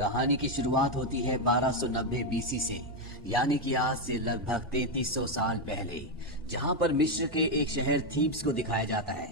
कहानी की शुरुआत होती है 1290 बीसी से, यानी कि आज से लगभग 3300 साल पहले, जहां पर मिस्र के एक शहर थीब्स को दिखाया जाता है।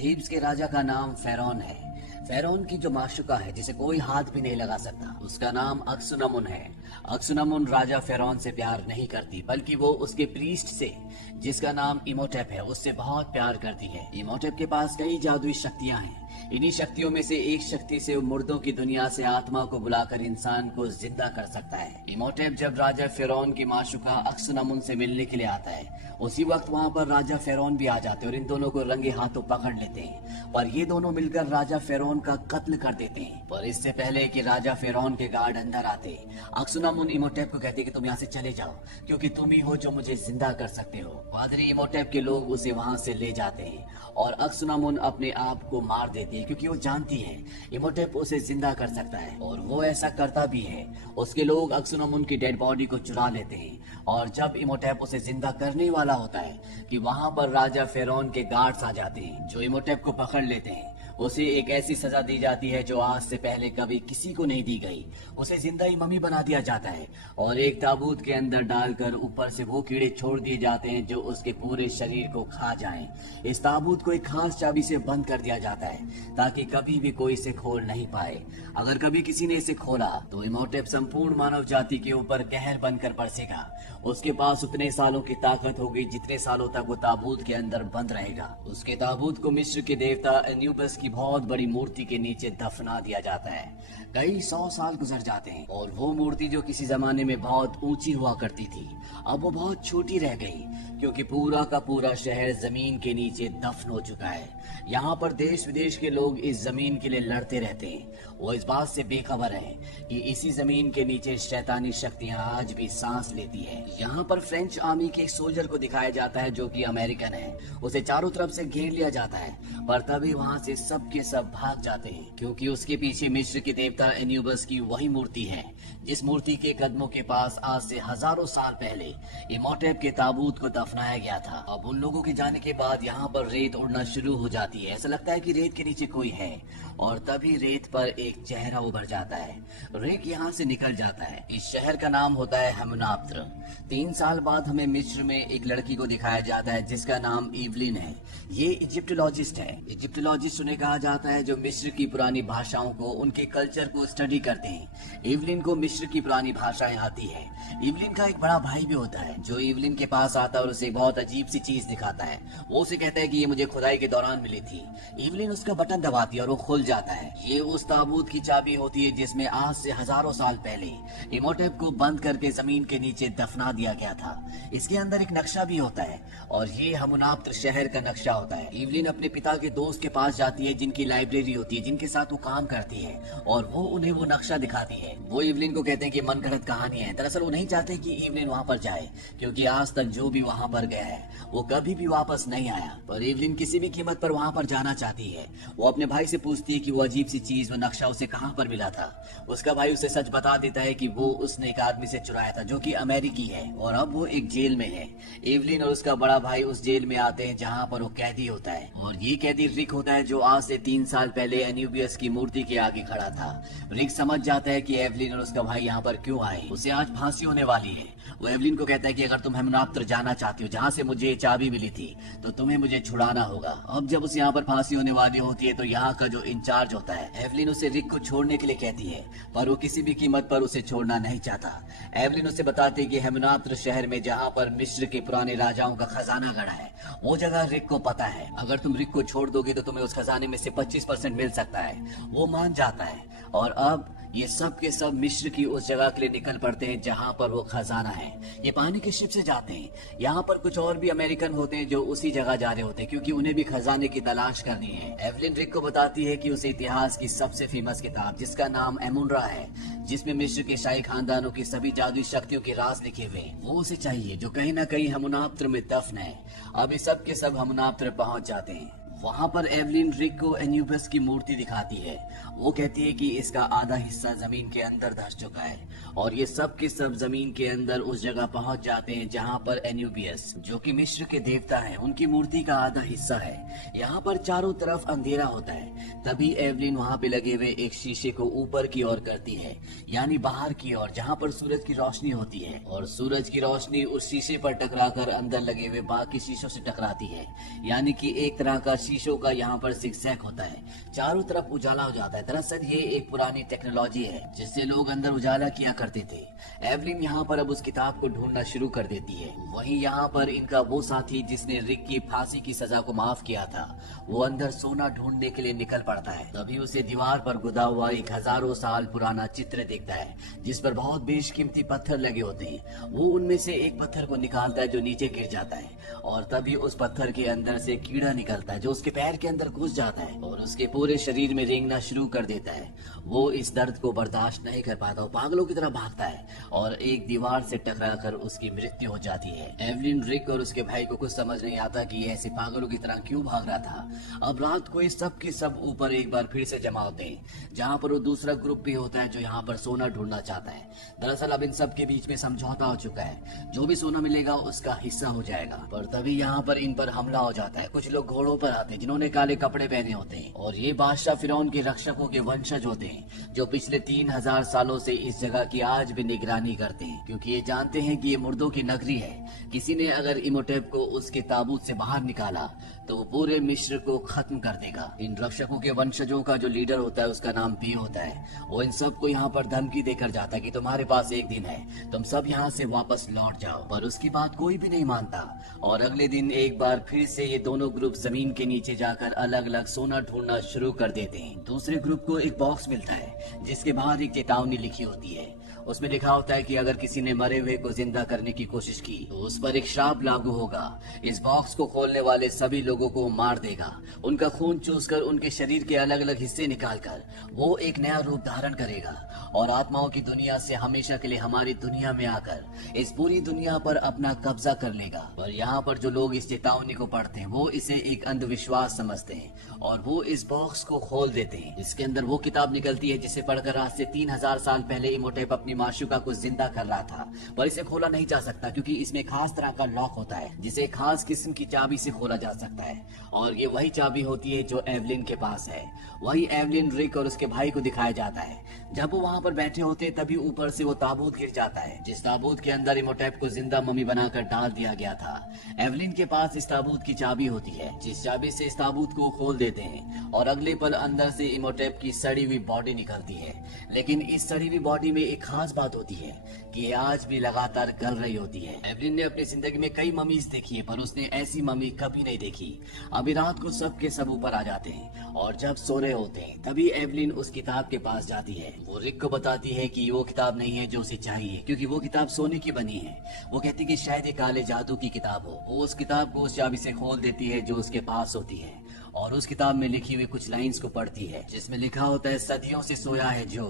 थीब्स के राजा का नाम फेरोन है। फेरोन की जो माशुका है, जिसे कोई हाथ भी नहीं लगा सकता, उसका नाम अक्सुनमुन है। अक्सुनमुन राजा फेरोन से प्यार नहीं करती, बल्कि वो उसके प्रीस्ट से, जिसका नाम इमोटेप है, उससे बहुत प्यार करती है। इमोटेप के पास कई जादुई शक्तियां हैं। इन्हीं शक्तियों में से एक शक्ति से वो मुर्दों की दुनिया से आत्मा को बुलाकर इंसान को जिंदा कर सकता है। इमोटेप जब राजा फेरोन की माशुका अक्सुनमुन से मिलने के लिए आता है, उसी वक्त वहाँ पर राजा फेरोन भी आ जाते हैं और इन दोनों को रंगे हाथों पकड़ लेते हैं। पर ये दोनों मिलकर राजा फेरोन का कत्ल कर देते हैं। पर इससे पहले कि राजा फेरोन के गार्ड अंदर आते, अक्सुनमुन इमोटेप को कहते कि तुम यहाँ से चले जाओ, क्योंकि तुम ही हो जो मुझे जिंदा कर सकते हो। पादरी इमोटेप के लोग उसे वहाँ से ले जाते हैं और अक्सुनमुन अपने आप को मार देती है, क्योंकि वो जानती है इमोटेप उसे जिंदा कर सकता है, और वो ऐसा करता भी है। उसके लोग अक्सुनमुन की डेड बॉडी को चुरा लेते हैं, और जब इमोटेप उसे जिंदा करने वाला होता है कि वहाँ पर राजा फेरोन के गार्ड्स आ जाते हैं, जो इमोटेप को पकड़ लेते हैं। उसे एक ऐसी सजा दी जाती है जो आज से पहले कभी किसी को नहीं दी गई। उसे जिंदा ही मम्मी बना दिया जाता है और एक ताबूत के अंदर डालकर ऊपर से वो कीड़े छोड़ दिए जाते हैं जो उसके पूरे शरीर को खा जाएं। इस ताबूत को एक खास चाबी से बंद कर दिया जाता है ताकि कभी भी कोई इसे खोल नहीं पाए। अगर कभी किसी ने इसे खोला तो इमोटेप संपूर्ण मानव जाति के ऊपर कहर बनकर बरसेगा। उसके पास उतने सालों की ताकत होगी जितने सालों तक वो ताबूत के अंदर बंद रहेगा। उसके ताबूत को मिस्र के देवता एन्यूबस की बहुत बड़ी मूर्ति के नीचे दफना दिया जाता है। कई 100 साल गुजर जाते हैं और वो मूर्ति जो किसी जमाने में बहुत ऊंची हुआ करती थी, अब वो बहुत छोटी रह गई, क्योंकि पूरा का पूरा शहर जमीन के नीचे दफन हो चुका है। यहाँ पर देश विदेश के लोग इस जमीन के लिए लड़ते रहते हैं। वो इस बात से बेखबर है कि इसी जमीन के नीचे शैतानी शक्तियाँ आज भी सांस लेती है। यहाँ पर फ्रेंच आर्मी के एक सोल्जर को दिखाया जाता है जो कि अमेरिकन है। उसे चारों तरफ से घेर लिया जाता है, पर तभी वहाँ से सब के सब भाग जाते हैं, क्योंकि उसके पीछे मिस्र के देवता एन्यूबस की वही मूर्ति है, जिस मूर्ति के कदमों के पास आज से हजारों साल पहले इमोटेप के ताबूत को दफनाया गया था। अब उन लोगों के जाने के बाद यहाँ पर रेत उड़ना शुरू हो जाती है। ऐसा लगता है कि रेत के नीचे कोई है, और तभी रेत पर एक चेहरा उभर जाता है। रेत यहाँ से निकल जाता है। इस शहर का नाम होता है हेमुनाप्त्र। 3 साल बाद हमें मिस्र में एक लड़की को दिखाया जाता है जिसका नाम इवलिन है। ये इजिप्टोलॉजिस्ट है। इजिप्टोलॉजिस्ट उन्हें कहा जाता है जो मिस्र की पुरानी भाषाओं को, उनके कल्चर को स्टडी करते हैं। इवलिन को मिस्र की पुरानी भाषाएं आती है। इवलिन का एक बड़ा भाई भी होता है जो इवलिन के पास आता है और उसे बहुत अजीब सी चीज दिखाता है। वो उसे कहता है कि ये मुझे खुदाई के दौरान मिली थी। इवलिन उसका बटन दबाती है और वो खुल जाता है। ये उस ताबूत की चाबी होती है जिसमें आज से हजारों साल पहले इमोटेप को बंद करके जमीन के नीचे दफना दिया गया था। इसके अंदर एक नक्शा भी होता है और ये हेमुनाप्त्र शहर का नक्शा होता है। इवलिन अपने पिता के दोस्त के पास जाती है जिनकी लाइब्रेरी होती है, जिनके साथ वो काम करती है, और वो उन्हें वो नक्शा दिखाती है। वो इवलिन को कहते हैं कि मनगढ़ंत कहानी है। दरअसल वो नहीं चाहते कि इवलिन वहाँ पर जाए, क्योंकि आज तक जो भी वहाँ पर गया है वो कभी भी वापस नहीं आया। पर इवलिन किसी भी कीमत पर वहाँ पर जाना चाहती है। वो अपने भाई से पूछती है कि वो अजीब सी चीज, वो नक्शा उसे कहाँ पर मिला था। उसका भाई उसे सच बता देता है कि वो उसने एक आदमी से चुराया था जो कि अमेरिकी है, और अब वो एक जेल में है। इवलिन और उसका बड़ा भाई उस जेल में आते हैं जहाँ पर वो कैदी होता है, और ये कैदी रिक होता है जो आज से 3 साल पहले एन्यूबियस की मूर्ति के आगे खड़ा था। रिक समझ जाता है कि एवलिन और उसका भाई यहाँ पर क्यों आए। उसे आज फांसी होने वाली है। वो एवलिन को कहता है कि अगर तुम हेमुनाप्त्र जाना चाहती हो, जहाँ से मुझे चाबी मिली थी, तो तुम्हें मुझे छुड़ाना होगा। अब जब उसे यहाँ पर फांसी होने वाली होती है तो यहाँ का जो इंचार्ज होता है, एवलिन उसे रिक को छोड़ने के लिए कहती है, पर वो किसी भी कीमत पर उसे छोड़ना नहीं चाहता। एवलिन उसे बताती है कि हेमुनाप्त्र शहर में जहाँ पर मिस्र के पुराने राजाओं का खजाना गड़ा है, वो जगह रिक को पता है। अगर तुम रिक को छोड़ दोगे तो तुम्हें उस खजाने में से 25% मिल सकता है। वो मान जाता है, और अब ये सब के सब मिस्र की उस जगह के लिए निकल पड़ते हैं जहाँ पर वो खजाना है। ये पानी के शिप से जाते हैं। यहाँ पर कुछ और भी अमेरिकन होते हैं जो उसी जगह जा रहे होते हैं, क्योंकि उन्हें भी खजाने की तलाश करनी है। एवलिन रिक को बताती है कि उसे इतिहास की सबसे फेमस किताब, जिसका नाम एमुनरा है, जिसमें मिस्र के शाही खानदानों की सभी जादुई शक्तियों के राज लिखे हुए, वो उसे चाहिए, जो कहीं न कहीं हेमुनाप्त्र में दफन है। अब ये सब के सब हेमुनाप्त्र पहुंच जाते हैं। वहाँ पर एवलिन रिक को एन्यूबस की मूर्ति दिखाती है। वो कहती है कि इसका आधा हिस्सा जमीन के अंदर धंस चुका है और ये सब के सब जमीन के अंदर उस जगह पहुंच जाते हैं जहां पर एन्यूबियस, जो कि मिस्र के देवता हैं, उनकी मूर्ति का आधा हिस्सा है। यहाँ पर चारों तरफ अंधेरा होता है। तभी एवलिन वहाँ पे लगे हुए एक शीशे को ऊपर की ओर करती है, यानी बाहर की ओर, जहाँ पर सूरज की रोशनी होती है, और सूरज की रोशनी उस शीशे पर टकराकर अंदर लगे हुए बाकी शीशों से टकराती है, यानी कि एक तरह का शीशों का यहाँ पर जिगजैग होता है, चारों तरफ उजाला हो जाता है। दरअसल ये एक पुरानी टेक्नोलॉजी है जिससे लोग अंदर उजाला किया करते थे। एवलिन यहाँ पर अब उस किताब को ढूंढना शुरू कर देती है। वहीं यहाँ पर इनका वो साथी जिसने रिक की फांसी की सजा को माफ किया था, वो अंदर सोना ढूंढने के लिए निकल पड़ता है। तभी उसे दीवार पर गुदा हुआ एक हजारों साल पुराना चित्र दिखता है जिस पर बहुत बेशकीमती पत्थर लगे होते हैं। वो उनमें से एक पत्थर को निकालता है जो नीचे गिर जाता है, और तभी उस पत्थर के अंदर से कीड़ा निकलता है जो उसके पैर के अंदर घुस जाता है और उसके पूरे शरीर में रेंगना शुरू कर देता है। वो इस दर्द को बर्दाश्त नहीं कर पाता, वो पागलों की तरह भागता है और एक दीवार से टकराकर उसकी मृत्यु हो जाती है। एवलिन, रिक और उसके भाई को कुछ समझ नहीं आता कि ये ऐसे पागलों की तरह क्यों भाग रहा था। अब रात को ये सब के सब ऊपर एक बार फिर से जमा होते हैं, जहाँ पर वो दूसरा ग्रुप भी होता है जो यहाँ पर सोना ढूंढना चाहता है। दरअसल अब इन सब के बीच में समझौता हो चुका है, जो भी सोना मिलेगा उसका हिस्सा हो जाएगा। पर तभी यहाँ पर इन पर हमला हो जाता है। कुछ लोग घोड़ों पर आते हैं जिन्होंने काले कपड़े पहने होते हैं, और ये बादशाह फिरौन के रक्षकों के वंशज होते हैं जो पिछले 3000 सालों से इस जगह की आज भी निगरानी करते हैं, क्योंकि ये जानते हैं कि ये मुर्दों की नगरी है। किसी ने अगर इमोटेप को उसके ताबूत से बाहर निकाला तो वो पूरे मिस्र को खत्म कर देगा। इन रक्षकों के वंशजों का जो लीडर होता है उसका नाम पी होता है। वो इन सब को यहाँ पर धमकी देकर जाता है कि तुम्हारे पास एक दिन है, तुम सब यहाँ से वापस लौट जाओ। पर उसकी बात कोई भी नहीं मानता, और अगले दिन एक बार फिर से ये दोनों ग्रुप जमीन के नीचे जाकर अलग अलग सोना ढूंढना शुरू कर देते हैं। दूसरे ग्रुप को एक बॉक्स मिलता है जिसके बाहर एक चेतावनी लिखी होती है। उसमें लिखा होता है कि अगर किसी ने मरे हुए को जिंदा करने की कोशिश की तो उस पर एक श्राप लागू होगा। इस बॉक्स को खोलने वाले सभी लोगों को मार देगा, उनका खून चूसकर उनके शरीर के अलग अलग हिस्से निकालकर वो एक नया रूप धारण करेगा और आत्माओं की दुनिया से हमेशा के लिए हमारी दुनिया में आकर इस पूरी दुनिया पर अपना कब्जा कर लेगा। पर यहाँ पर जो लोग इस चेतावनी को पढ़ते हैं वो इसे एक अंधविश्वास समझते हैं और वो इस बॉक्स को खोल देते हैं। इसके अंदर वो किताब निकलती है जिसे पढ़कर आज से 3000 साल पहले इमोटेप अपनी माशूका को जिंदा कर रहा था, पर इसे खोला नहीं जा सकता क्योंकि इसमें खास तरह का लॉक होता है जिसे खास किस्म की चाबी से खोला जा सकता है, और ये वही चाबी होती है जो एवलिन के पास है। वही एवलिन, रिक और उसके भाई को दिखाया जाता है। जब वो वहाँ पर बैठे होते तभी ऊपर से वो ताबूत गिर जाता है जिस ताबूत के अंदर इमोटेप को जिंदा मम्मी बनाकर डाल दिया गया था। एवलिन के पास इस ताबूत की चाबी होती है, जिस चाबी से इस ताबूत को खोल देते हैं और अगले पल अंदर से इमोटेप की सड़ी हुई बॉडी निकलती है। लेकिन इस सड़ी हुई बॉडी में एक खास बात होती है कि ये आज भी लगातार गल रही होती है। एवलिन ने अपनी जिंदगी में कई मम्मीज देखी है पर उसने ऐसी मम्मी कभी नहीं देखी। अभी रात को सब के सब ऊपर आ जाते हैं और जब सो रहे होते हैं तभी एवलिन उस किताब के पास जाती है। वो रिक को बताती है कि वो किताब नहीं है जो उसे चाहिए, क्योंकि वो किताब सोने की बनी है। वो कहती कि शायद ये काले जादू की किताब हो। वो उस किताब को उस चाबी से खोल देती है जो उसके पास होती है और उस किताब में लिखी हुई कुछ लाइंस को पढ़ती है जिसमें लिखा होता है, सदियों से सोया है जो,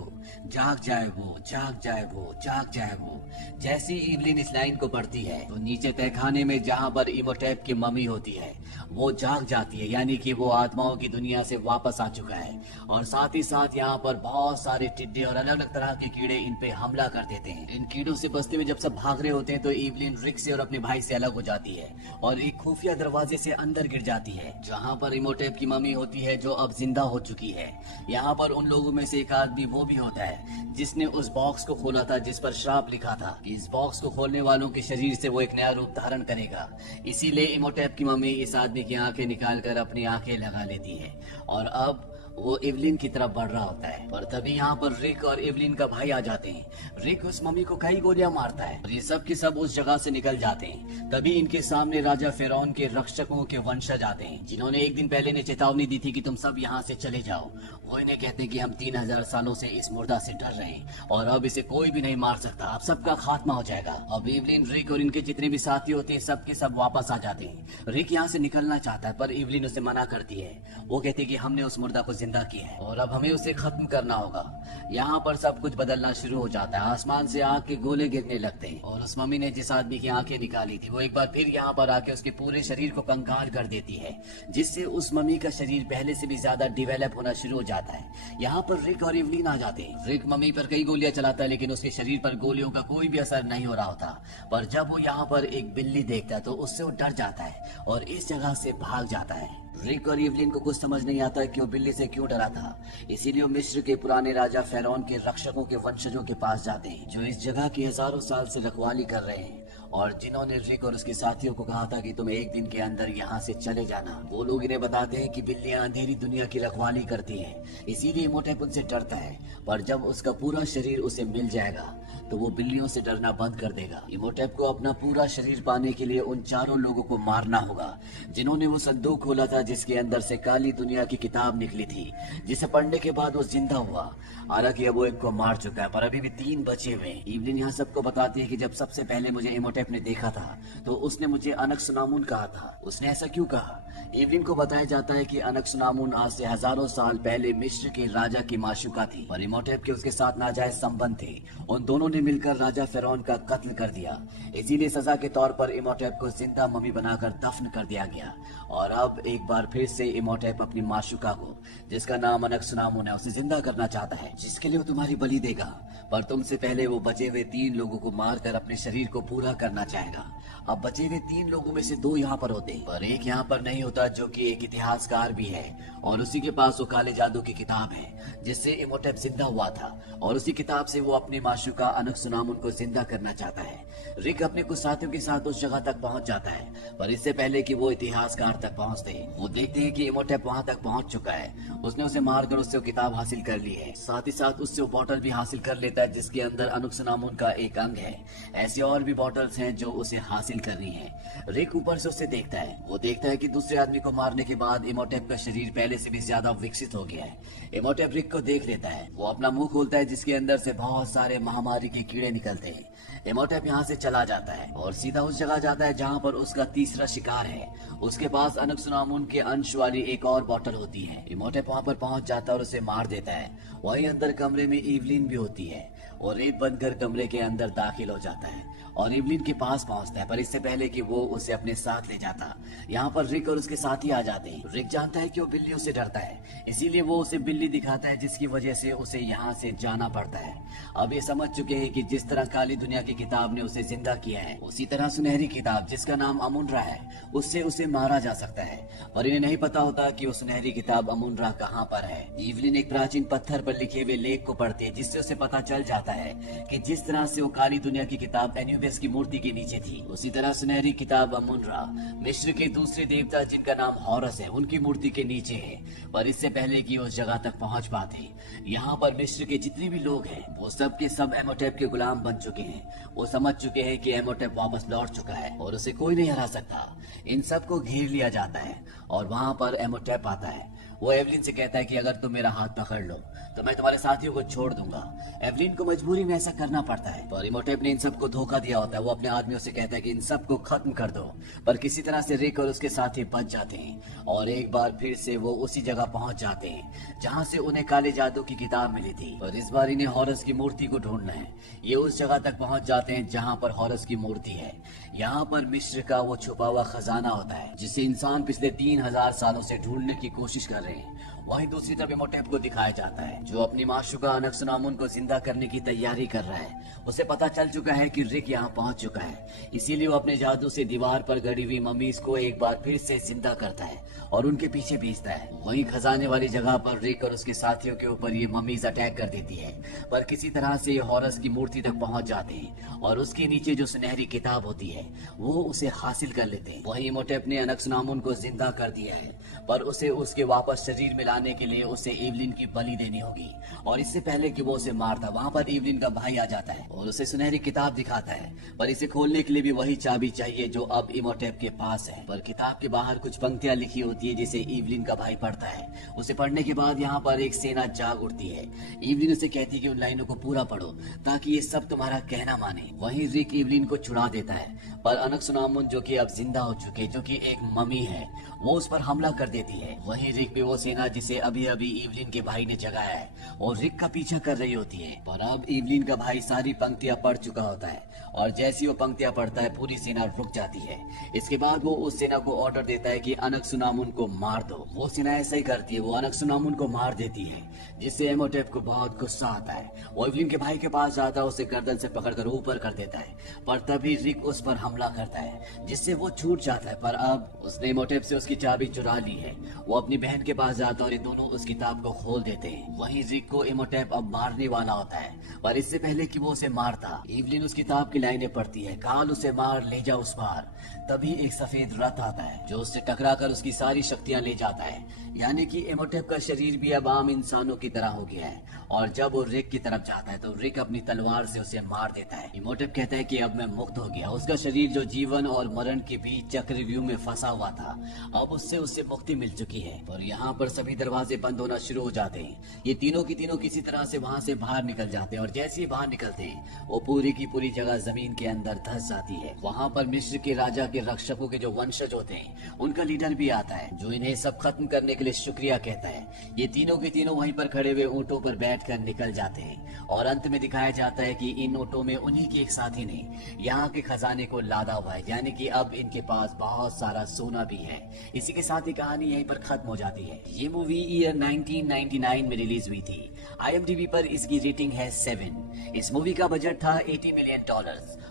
जाग जाए वो, जाग जाए वो, जाग जाए वो। जैसी एवलिन इस लाइन को पढ़ती है तो नीचे तहखाने में जहाँ पर इमोटेप की मम्मी होती है वो जाग जाती है, यानी कि वो आत्माओं की दुनिया से वापस आ चुका है। और साथ ही साथ यहाँ पर बहुत सारे टिड्डे और अलग अलग तरह के कीड़े इन पे हमला कर देते हैं। इन कीड़ों से बचते हुए जब सब भाग रहे होते हैं तो एवलिन रिक से और अपने भाई से अलग हो जाती है और एक खुफिया दरवाजे से अंदर गिर जाती है जहाँ पर इमोटेप की मम्मी होती है जो अब जिंदा हो चुकी है। यहाँ पर उन लोगों में से एक आदमी वो भी होता है जिसने उस बॉक्स को खोला था जिस पर श्राप लिखा था कि इस बॉक्स को खोलने वालों के शरीर से वो एक नया रूप धारण करेगा। इसीलिए इमोटेप की मम्मी इस आदमी की आंखें निकालकर अपनी आंखें लगा लेती है और अब वो एवलिन की तरफ बढ़ रहा होता है। पर तभी यहाँ पर रिक और एवलिन का भाई आ जाते हैं। रिक उस मम्मी को कई गोलियां मारता है और ये सब के सब उस जगह से निकल जाते हैं। तभी इनके सामने राजा फिरौन के रक्षकों के वंशज आते हैं जिन्होंने एक दिन पहले ने चेतावनी दी थी कि तुम सब यहाँ से चले जाओ। वो इन्हें कहते हैं कि हम 3000 सालों से इस मुर्दा से डर रहे हैं और अब इसे कोई भी नहीं मार सकता, अब सबका खात्मा हो जाएगा। अब एवलिन, रिक और इनके जितने भी साथी होते हैं सब के सब वापस आ जाते हैं। रिक यहाँ से निकलना चाहता है पर एवलिन उसे मना करती है। वो कहती है कि हमने उस मुर्दा को जिंदा किया है और अब हमें उसे खत्म करना होगा। यहाँ पर सब कुछ बदलना शुरू हो जाता है। आसमान से आग के गोले गिरने लगते हैं और उस मम्मी ने जिस आदमी की आंखें निकाली थी वो एक बार फिर यहाँ पर आके उसके पूरे शरीर को कंकाल कर देती है, जिससे उस मम्मी का शरीर पहले से भी ज्यादा डिवेलप होना शुरू हो जाता है। यहाँ पर रिक और इवलिन आ जाते हैं। रिक मम्मी पर कई गोलियां चलाता है लेकिन उसके शरीर पर गोलियों का कोई भी असर नहीं हो रहा होता। पर जब वो यहाँ पर एक बिल्ली देखता है तो उससे वो डर जाता है और इस जगह से भाग जाता है। रिक और इवलिन को कुछ समझ नहीं आता कि वो बिल्ली से क्यों डरा था, इसीलिए वो मिस्र के पुराने राजा फेरौन के रक्षकों के वंशजों के पास जाते हैं जो इस जगह की हजारों साल से रखवाली कर रहे हैं और जिन्होंने रिक और उसके साथियों को कहा था कि तुम एक दिन के अंदर यहाँ से चले जाना। वो लोग इन्हें बताते हैं कि बिल्लियां अंधेरी दुनिया की रखवाली करती हैं, इसीलिए इमोटेप उनसे डरता है। पर जब उसका पूरा शरीर उसे मिल जाएगा तो वो बिल्लियों से डरना बंद कर देगा। इमोटेप को अपना पूरा शरीर पाने के लिए उन चारों लोगों को मारना होगा जिन्होंने वो संदूक खोला था जिसके अंदर से काली दुनिया की किताब निकली थी, जिसे पढ़ने के बाद वो जिंदा हुआ। हालांकि अब वो एक को मार चुका है पर अभी भी 3 बचे हुए। इवलिन यहाँ सबको बताती है कि जब सबसे पहले मुझे इमोटेप ने देखा था तो उसने मुझे अनक्सुनामुन कहा था। उसने ऐसा क्यों कहा? इवलिन को बताया जाता है कि अनक्सुनामुन आज से हजारों साल पहले मिस्र के राजा की माशुका थी पर इमोटेप के उसके साथ नाजायज संबंध थे। उन दोनों ने मिलकर राजा फेरौन का कत्ल कर दिया, इसीलिए सजा के तौर पर इमोटेप को जिंदा मम्मी बनाकर दफन कर दिया गया। और अब एक बार फिर से इमोटेप अपनी माशुका को, जिसका नाम अनक्सुनामुन है, उसे जिंदा करना चाहता है जिसके लिए वो तुम्हारी बलि देगा। पर तुमसे पहले वो बचे हुए 3 लोगों को मारकर अपने शरीर को पूरा करना चाहेगा। अब बचे हुए 3 लोगों में से 2 यहाँ पर होते पर एक यहाँ पर नहीं होता जो कि एक इतिहासकार भी है और उसी के पास वो काले जादू की किताब है जिससे इमोटेप जिंदा हुआ था और उसी किताब से वो अपनी माशुका अनक्सुनामुन को जिंदा करना चाहता है। रिक अपने कुछ साथियों के साथ उस जगह तक पहुंच जाता है पर इससे पहले कि वो इतिहासकार तक पहुंचते वो देखते हैं कि इमोटेप वहां तक पहुंच चुका है। उसने उसे मारकर उससे वो किताब हासिल कर ली है, साथ ही साथ उससे वो बॉटल भी हासिल कर लेता है जिसके अंदर अनक्सुनामुन का एक अंग है। ऐसे और भी बॉटल्स हैं जो उसे हासिल करनी है। रिक ऊपर से उसे देखता है। वो देखता है कि दूसरे आदमी को मारने के बाद इमोटेप का शरीर पहले से भी ज्यादा विकसित हो गया है। इमोटेप रिक को देख लेता है। वो अपना मुंह खोलता है जिसके अंदर से बहुत सारे महामारी के कीड़े निकलते हैं। इमोटेप यहाँ से चला जाता है और सीधा उस जगह जाता है जहाँ पर उसका तीसरा शिकार है। उसके पास अनक्सुनामुन के अंश वाली एक और बॉटल होती है। इमोटेप वहाँ पर पहुंच जाता है और उसे मार देता है। वहीं अंदर कमरे में इवलिन भी होती है और रेत बनकर कमरे के अंदर दाखिल हो जाता है और इवलिन के पास पहुंचता है पर इससे पहले कि वो उसे अपने साथ ले जाता, यहाँ पर रिक और उसके साथी आ जाते हैं। रिक जानता है कि वो बिल्लियों से डरता है, इसीलिए वो उसे बिल्ली दिखाता है जिसकी वजह से उसे यहाँ से जाना पड़ता है। अब ये समझ चुके हैं कि जिस तरह काली दुनिया की किताब ने उसे जिंदा किया है उसी तरह सुनहरी किताब जिसका नाम अमुनरा है उससे उसे मारा जा सकता है। पर इन्हें नहीं पता होता कि वो सुनहरी किताब अमुनरा कहाँ पर है। इवलिन एक प्राचीन पत्थर पर लिखे हुए लेख को पढ़ती है जिससे उसे पता चल जाता है कि जिस तरह से वो काली दुनिया की किताब एन्यूबियस की मूर्ति के नीचे थी उसी तरह सुनहरी किताब अमुनरा मिस्र के दूसरे देवता जिनका नाम हॉरस है उनकी मूर्ति के नीचे है। पर इससे पहले कि उस जगह तक पहुंच पाते यहाँ पर मिस्र के जितने भी लोग हैं वो सब के सब एमोटेप के गुलाम बन चुके हैं। वो समझ चुके हैं कि एमोटेप वापस लौट चुका है और उसे कोई नहीं हरा सकता। इन सबको घेर लिया जाता है और वहाँ पर एमोटेप आता है। वो एवलिन से कहता है कि अगर तुम मेरा हाथ पकड़ लो तो मैं तुम्हारे साथियों को छोड़ दूंगा। एवलिन को मजबूरी में ऐसा करना पड़ता है पर इमोटेप ने इन सबको धोखा दिया होता है। वो अपने आदमियों से कहता है कि इन सबको खत्म कर दो पर किसी तरह से रिक और उसके साथी बच जाते हैं और एक बार फिर से वो उसी जगह पहुंच जाते हैं जहां से उन्हें काले जादू की किताब मिली थी। पर इस बार इन्हें हॉरस की मूर्ति को ढूंढना है। ये उस जगह तक पहुंच जाते हैं जहां पर हॉरस की मूर्ति है। यहाँ पर मिस्र का वो छुपा हुआ खजाना होता है जिसे इंसान पिछले 3000 सालों से ढूंढने की कोशिश कर रहे हैं। वहीं दूसरी तरफ इमोटेप को दिखाया जाता है जो अपनी माशुका अनक्सुनामुन को जिंदा करने की तैयारी कर रहा है। उसे पता चल चुका है कि रिक यहाँ पहुंच चुका है, इसीलिए वो अपने जादू से दीवार पर गड़ी हुई मम्मीज को एक बार फिर से जिंदा करता है और उनके पीछे भेजता है। वहीं खजाने वाली जगह पर रिक और उसके साथियों के ऊपर ये मम्मीज अटैक कर देती है पर किसी तरह से ये हॉरस की मूर्ति तक पहुंच जाते हैं और उसके नीचे जो सुनहरी किताब होती है वो उसे हासिल कर लेते हैं। वहीं इमोटेप ने अनक्सुनामुन को जिंदा कर दिया है पर उसे उसके वापस शरीर में लाने के लिए उसे इवलिन की बलि देनी होगी और इससे पहले कि वो उसे मारता वहाँ पर इवलिन का भाई आ जाता है और उसे सुनहरी किताब दिखाता है पर इसे खोलने के लिए भी वही चाबी चाहिए जो अब इमोटेप के पास है। पर किताब के बाहर कुछ पंक्तियां लिखी होती है जिसे इवलिन का भाई पढ़ता है। उसे पढ़ने के बाद यहाँ पर एक सेना जाग उठती है। इवलिन उसे कहती है कि उन लाइनों को पूरा पढ़ो ताकि ये सब तुम्हारा कहना माने। वहीं रिक इवलिन को छुड़ा देता है पर अनक्सुनामुन जो कि अब जिंदा हो चुके, जो कि एक मम्मी है, वो उस पर हमला कर देती है। वहीं रिक भी वो सेना जिसे अभी अभी इवलिन के भाई ने जगाया है और रिक का पीछा कर रही होती है। पर अब इवलिन का भाई सारी पंक्तियां पढ़ चुका होता है और जैसी वो पंक्तियां पढ़ता है पूरी सेना रुक जाती है। इसके बाद वो उस सेना को ऑर्डर देता है कि अनक्सुनामुन को मार दो। वो सेना ऐसा ही करती है, वो अनक्सुनामुन को मार देती है, जिससे इमोटेप को बहुत गुस्सा आता है। वो इवलिन के भाई के पास जाता है, उसे गर्दन से पकड़कर ऊपर कर देता है, पर तभी रिक उस पर हमला करता है जिससे वो छूट जाता है। पर अब उसने इमोटेप से उसकी चाबी चुरा ली है। वो अपनी बहन के पास जाता है और ये दोनों उस किताब को खोल देते हैं। वहीं रिक को इमोटेप अब मारने वाला होता है, पर इससे पहले कि वो उसे मारता, इवलिन उस किताब की लाइनें पढ़ती है, काल उसे मार ले जा उस पार। तभी एक सफेद रथ आता है जो उससे टकराकर उसकी सारी शक्तियां ले जाता है। यानी कि इमोटेप का शरीर भी अब आम इंसानों की तरह हो गया है और जब वो रिक की तरफ जाता है तो रिक अपनी तलवार से उसे मार देता है। इमोटेप कहता है कि अब मैं मुक्त हो गया। उसका शरीर जो जीवन और मरण के बीच चक्रव्यूह में फंसा हुआ था, अब उससे मुक्ति मिल चुकी है। और यहाँ पर सभी दरवाजे बंद होना शुरू हो जाते हैं। ये तीनों की तीनों किसी तरह से वहाँ से बाहर निकल जाते हैं और जैसे ही बाहर निकलते हैं वो पूरी की पूरी जगह जमीन के अंदर धंस जाती है। वहाँ पर मिस्र के राजा के रक्षकों के जो वंशज होते हैं उनका लीडर भी आता है जो इन्हें सब खत्म करने के लिए शुक्रिया कहता है। ये तीनों के तीनों वहीं पर खड़े हुए ऊँटों पर बैठकर निकल जाते हैं और अंत में दिखाया जाता है कि इन ऊँटों में उन्हीं के एक साथी ने यहाँ के खजाने को लादा हुआ है, यानी कि अब इनके पास बहुत सारा सोना भी है। इसी के साथ ही कहानी यहीं पर खत्म हो जाती है। ये मूवी ईयर 1999 में रिलीज हुई थी। IMDb पर इसकी रेटिंग है 7। इस मूवी का बजट था $80 मिलियन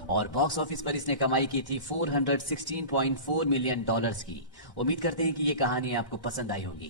और बॉक्स ऑफिस पर इसने कमाई की थी $416.4 मिलियन की। उम्मीद करते हैं कि ये कहानी आपको पसंद आई होगी।